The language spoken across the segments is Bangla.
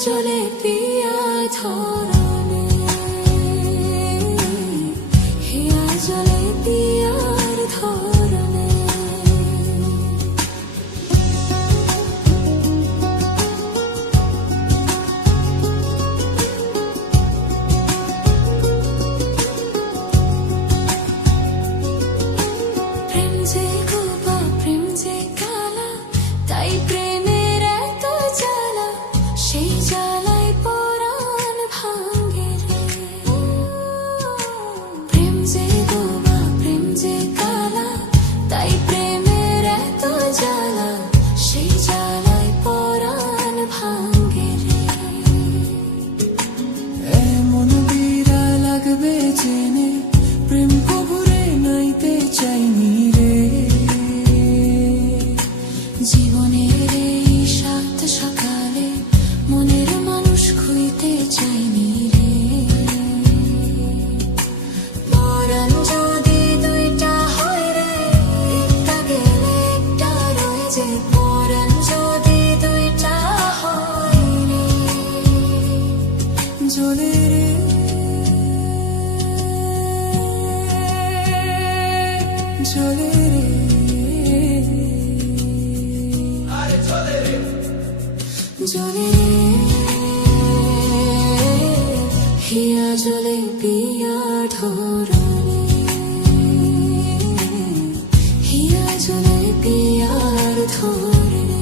চলে পিয়া ধরনে, হিয়া চলে পিয়ার ধরনে। প্রেম যে গোপা প্রেম যে কালা, তাই প্রেমের এত জ্বালা, সেই জ্বালায় পরাণ ভাঙে রে। প্রেম যে গোপা প্রেম যে কালা, তাই প্রেমের এত জ্বালা, সেই জ্বালায় পরাণ ভাঙে রে। এমন বিড়া লাগবে জেনে প্রেম কবরে নাইতে চাইনি রে। জীবনের এই সাত সকালে মনের মানুষ খুইতে চাইনি রে। পরাণ যদি দুইটা হয় রে, একটা গেলে একটা রয়ে যে। পরাণ যদি দুইটা হয় রে, জ্বলে রে জ্বলে রে জ্বলে হিয়া জ্বলে পিয়া ধরনে, হিয়া জ্বলে পিয়ার ধরনে।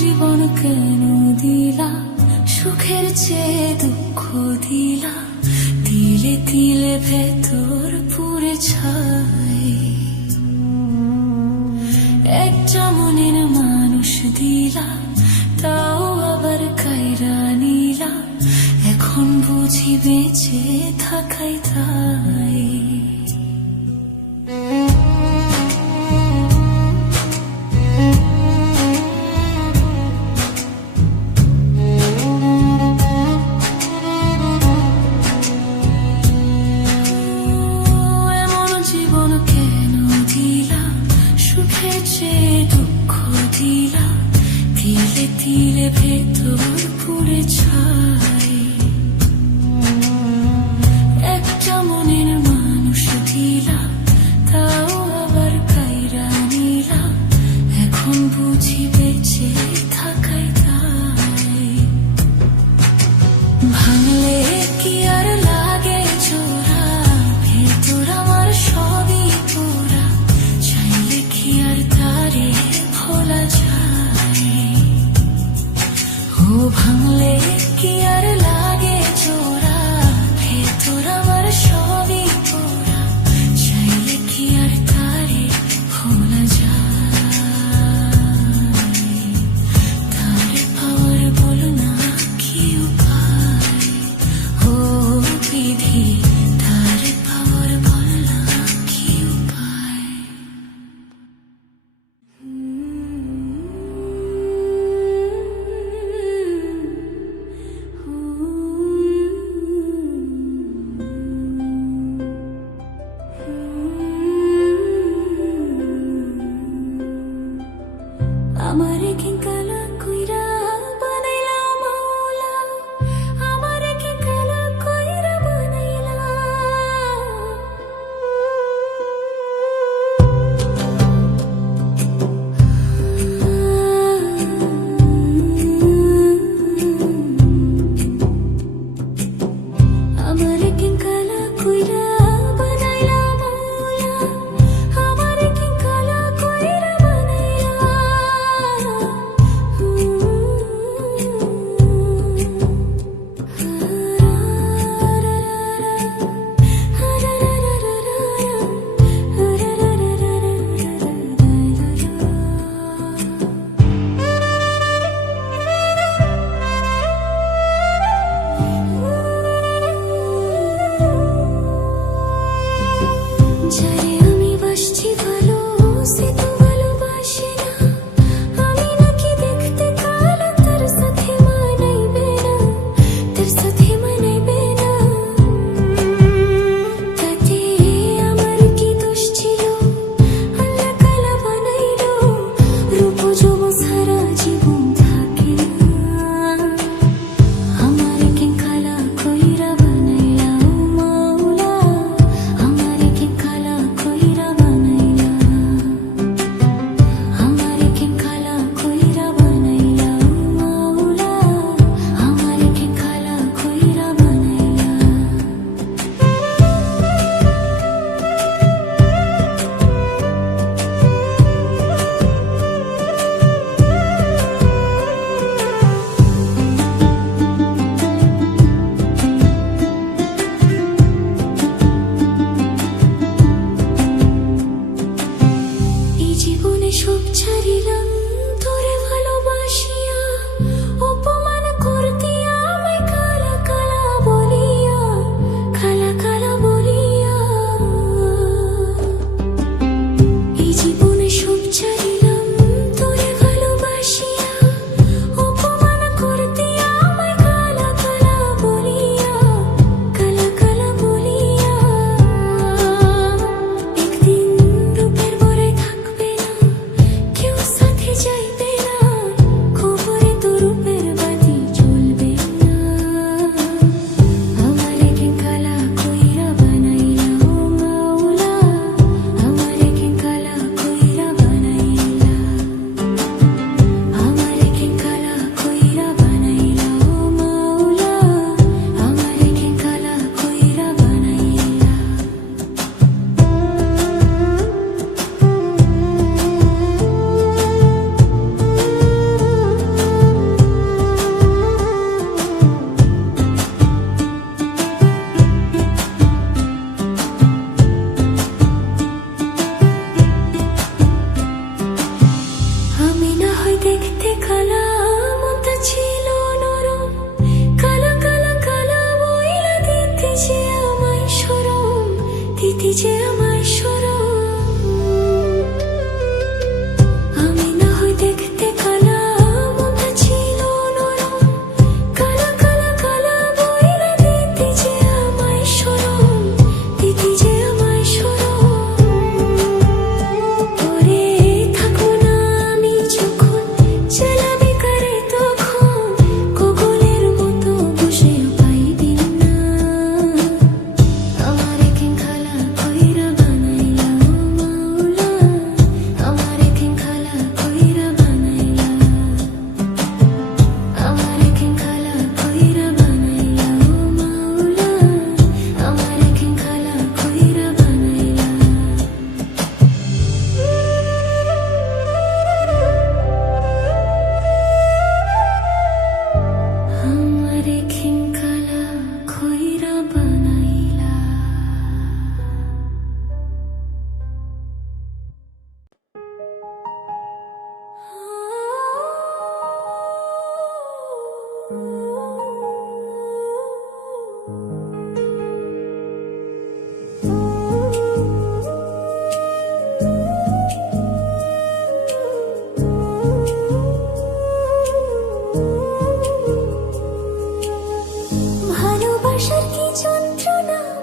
জীবন কেন দিলা, সুখের চেয়ে দুঃখ দিলা, তিলে তিলে ভেতর পুরে ছাই। একটা মনের মানুষ দিলা, তাও আবার কাইরা নিলা, এখন বুঝি বেঁচে থাকাই তাই। দুঃখ দিলা, তিলে তিলে ভেতর পুরে ছাই। একটা মনের মানুষ দিলা, তাও আবার কাইরা নিলা, এখন বুঝি বেঁচে থাকাই তাই। ভাঙলে কি আর লাগে জোড়া, ভেতর আমার সবই পোড়া, চাইলে কি আর তারে ভোলা যায়। ও ভাঙলে কি আর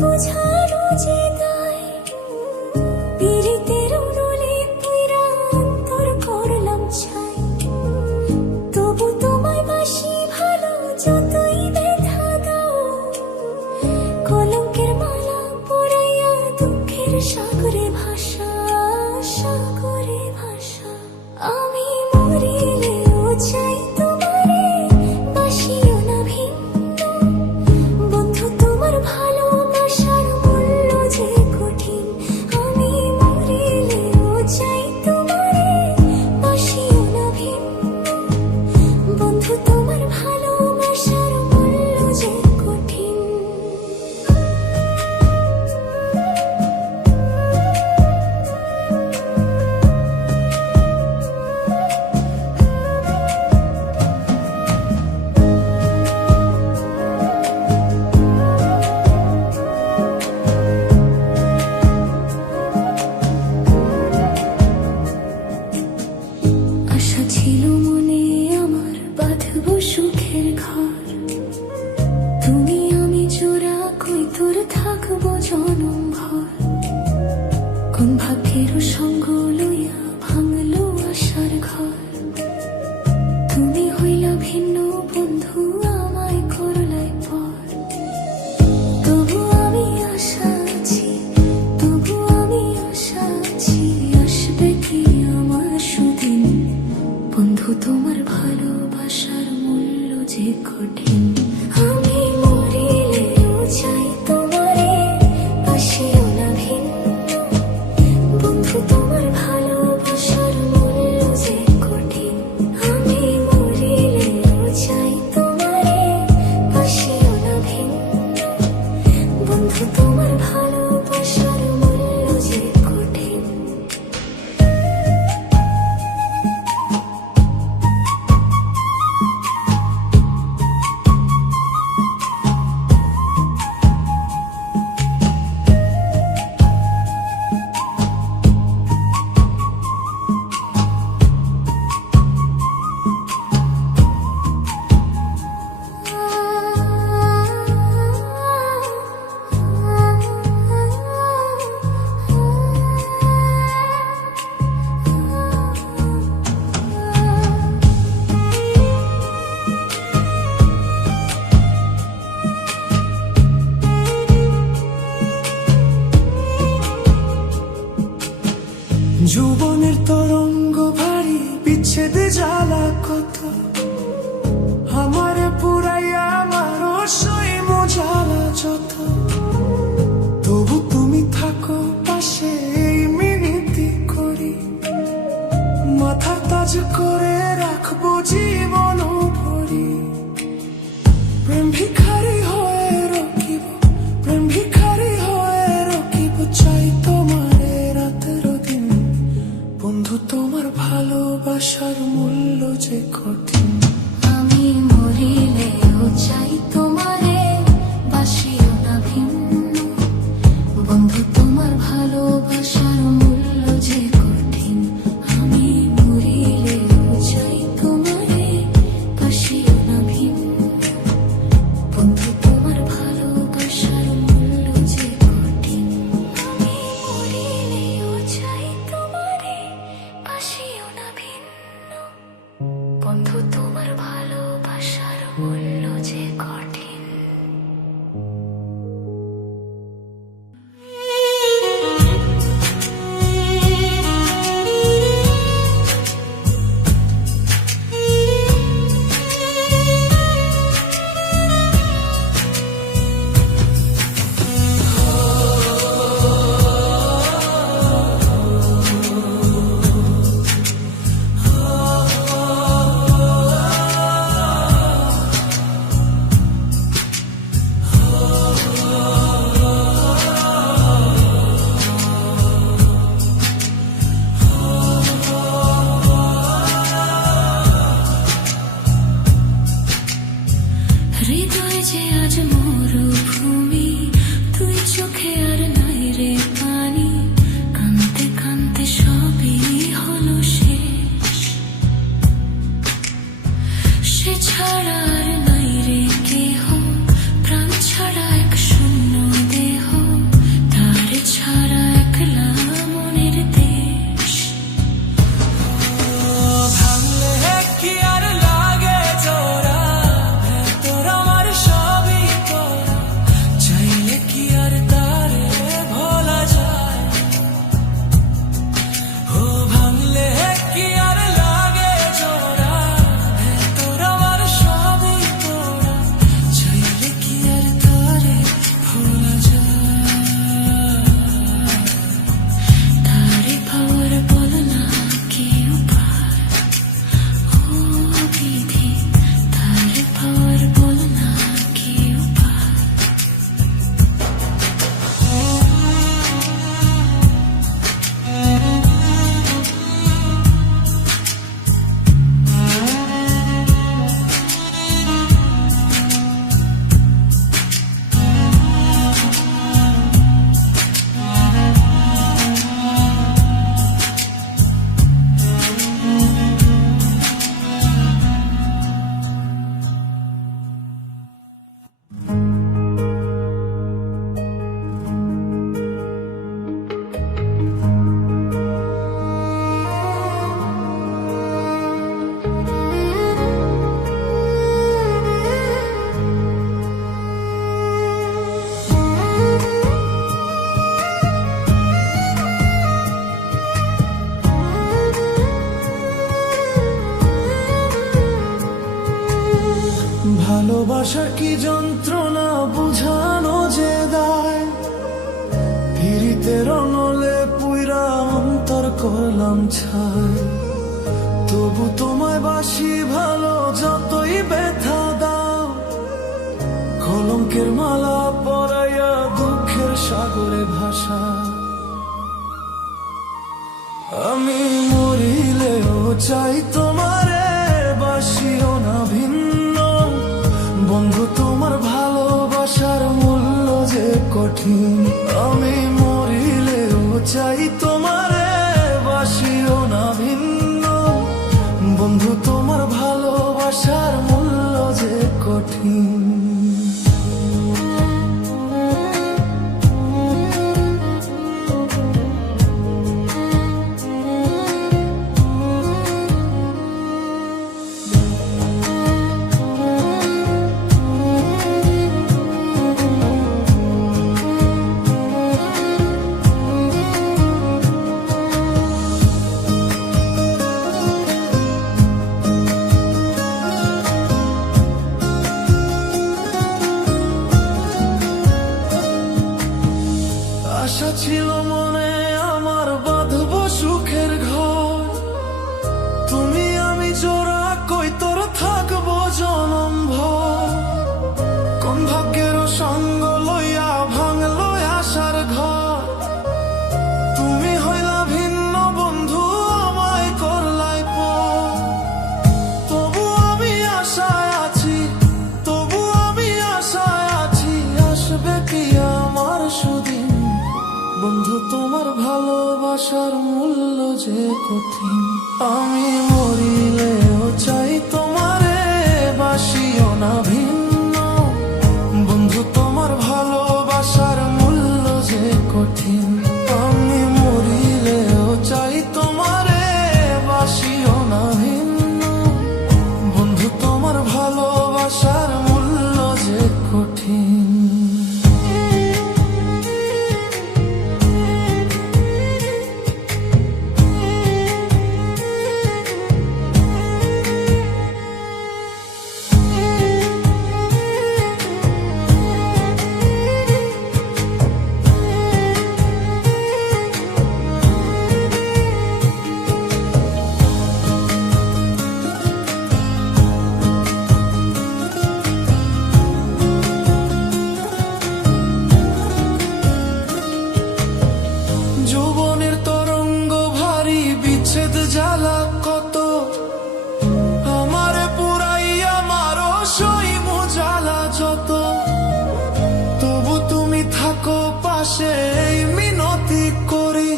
বুঝানো যে দায় পীড়িতের উনুনে পুইরা অন্তর করলাম ছাই তবু তোমায় বাসি ভালো যতই ব্যথা দাও কলঙ্কের মালা পরাইয়া দুঃখের সাগরে ভাষা সাগরে ভাষা আমি মরিলেও চাই তোমারে বাসিও না ভিন্ন বন্ধু তোমার ভালোবাসার মূল্য যে কঠিন আমি মরিলেও চাই তোমারে বাসিও না ভিন্ন বন্ধু তোমার ভালোবাসার মূল্য যে কঠিন আশা ছিল মনে আমার বাঁধব সুখের ঘর তুমি আমি জোড়া কই তোর থাকবো জনম ভর কোন ভাগ্যের সঙ্গ লইয়া ভাঙলো আশার ঘর তুমি হইলা ভিন্ন বন্ধু আমায় করলাই পর তবু আমি আশা আছি তবু আমি আশা আছি আসবে কি আমার সুদিন বন্ধু তোমার ভালোবাসার মূল্য যে কঠিন আমি মরিলেও চাই তোমারে বাসিও না ভিন্ন বন্ধু তোমার ভালোবাসার মূল্য যে কঠিন আমি মরিলেও চাই তোমারে বাসিও না ভিন্ন বন্ধু তোমার ভালোবাসার মূল্য যে কঠিন যৌবনের তরঙ্গ ভারী বিচ্ছেদে জ্বালা কত আমারে পুরাইয়া আমার সইম জ্বালা যত তবু তুমি থাকো পাশে এই মিনতি করি মাথা তাজ করে রাখবো জীবন ভরি প্রেম ভিখারি হয়ে রকিব প্রেম ভিখারি হয়ে রকিব চাই তোমারে রাতের দিন বন্ধু তোমার ভালোবাসার মূল্য যে কঠিন আমি মরিলেও চাই তোমারে বাসিও না শীতের নলে পুইরা অন্তর করলাম ছাই, তবু তোমায় বাসি ভালো যতই ব্যথা দাও। কলঙ্কের মালা পরাইয়া দুঃখের সাগরে ভাষা, আমি মরিলেও চাই তোমারে বাসিও না ভিন্ন। বন্ধু তোমার ভালোবাসার মূল্য যে কঠিন, আমি মরিলেও চাই তোমারে বাসিও না ভিন্ন। বন্ধু তোমার ভালোবাসার মূল্য যে কঠিন। আশা ছিল মনে আমার বাঁধব সুখের ঘর, তুমি আমি জোড়া কই তোর থাকবো জনম ভর। কোন ভাগ্যের সঙ্গ লইয়া ভাঙলো আশার ঘর, তুমি হইলা ভিন্ন বন্ধু আমায় করলাই পর। তবু আমি আশায় আছি, তবু আমি আশায় আছি, আসবে কি আমার সুদিন। বন্ধু তোমার ভালোবাসার মূল্য যে কঠিন, আমি মরিলেও চাই তোমারে বাসিও না ভিন্ন। বন্ধু তোমার ভালোবাসার মূল্য যে কঠিন, আমি মরিলেও চাই তোমারে বাসিও না ভিন্ন। বন্ধু তোমার ভালোবাসার মূল্য যে কঠিন। যৌবনের তরঙ্গ ভারী বিচ্ছেদ জ্বালা কত, আমারে পুরাইয়া মারো সইমু জ্বালা যত। তবু তুমি থাকো পাশে এই মিনতি করি,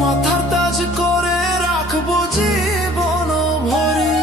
মাথার তাজ করে রাখবো জীবন ভরি।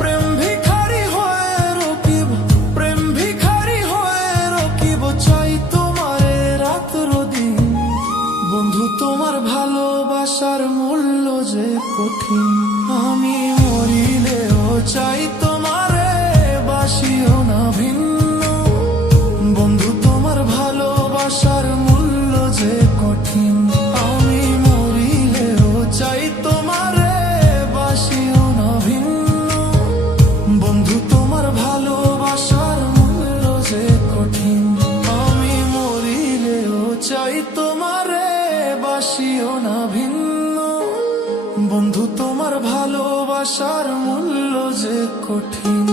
প্রেম ভিখারি হয়ে রকিব, প্রেম ভিখারি হয়ে রকিব, চাই তোমারে রাত্র দিন। বন্ধু তোমার ভালোবাসার মূল্য যে কঠিন, আমি মরিলেও চাই তোমারে বাসিও না ভিন্ন। বন্ধু তোমার ভালোবাসার মূল্য যে কঠিন, আমি মরিলেও চাই তোমারে বাসিও না ভিন্ন। বন্ধু তোমার ভালোবাসার মূল্য যে কঠিন, আমি মরিলেও চাই তোমারে বাসিও না ভিন্ন। বন্ধু তোমার ভালোবাসার মূল্য যে কঠিন।